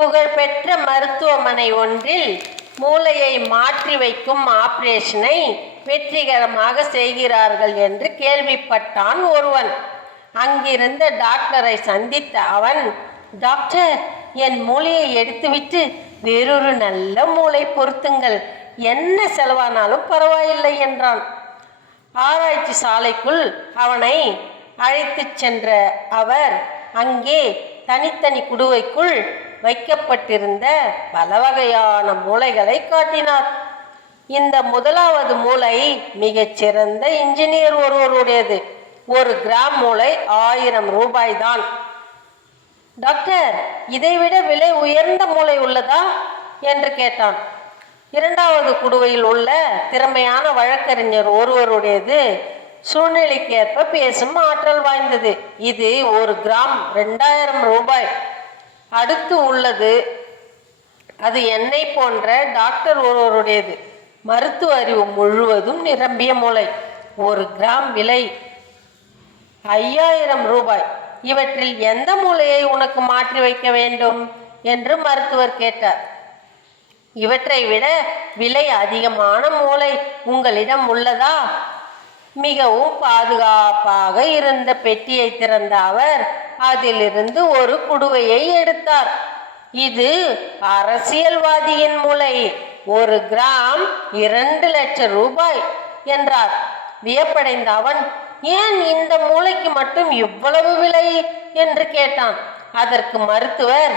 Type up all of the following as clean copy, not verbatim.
புகழ்பெற்ற மருத்துவமனை ஒன்றில் மூளையை மாற்றி வைக்கும் ஆபரேஷனை வெற்றிகரமாக செய்கிறார்கள் என்று கேள்விப்பட்டான் ஒருவன். அங்கிருந்த டாக்டரை சந்தித்த அவன், டாக்டர், என் மூளையை எடுத்துவிட்டு வேறொரு நல்ல மூளை பொருத்துங்கள், என்ன செலவானாலும் பரவாயில்லை என்றான். ஆராய்ச்சி சாலைக்குள் அவனை அழைத்து சென்ற அவர் அங்கே தனித்தனி குடுவைக்குள் வைக்கப்பட்டிருந்த பல வகையான மூளைகளை காட்டினார். இந்த முதலாவது மூளை மிகச்சிறந்த இன்ஜினியர் ஒருவருடையது. 1 கிராம் மூளை 1000 ரூபாய்தான். டாக்டர், இதைவிட விலை உயர்ந்த மூளை உள்ளதா என்று கேட்டான். 2வது குடுவையில் உள்ள திறமையான வழக்கறிஞர் ஒருவருடையது சூழ்நிலைக்கேற்ப பேசும் ஆற்றல் வாய்ந்தது. இது 1 கிராம் 2000 ரூபாய். அடுத்து உள்ளது, அது என்னை போன்ற டாக்டர் ஒருவருடையது. மருத்துவ அறிவு முழுவதும் நிரம்பிய மூளை. 1 கிராம் விலை 5000 ரூபாய். இவற்றில் எந்த மூளையை உனக்கு மாற்றி வைக்க வேண்டும் என்று மருத்துவர் கேட்டார். இவற்றை விட விலை அதிகமான மூளை உங்களிடம் உள்ளதா? மிகவும் பாதுகாப்பாக இருந்த பெட்டியை திறந்த அவர் அதிலிருந்து ஒரு குடுவையை எடுத்தார். இது அரசியல்வாதியின் மூளை. 1 கிராம் 2 லட்சம் ரூபாய் என்றார். வியப்படைந்த அவன், ஏன் இந்த மூளைக்கு மட்டும் இவ்வளவு விலை என்று கேட்டான். அதற்கு மருத்துவர்,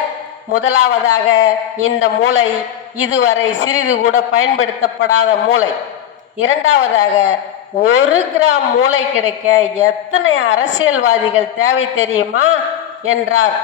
முதலாவதாக இந்த மூளை இதுவரை சிறிது கூட பயன்படுத்தப்படாத மூளை. 2வதாக 1 கிராம் மூளை கிடைக்க எத்தனை அரசியல்வாதிகள் தேவை தெரியுமா என்றார்.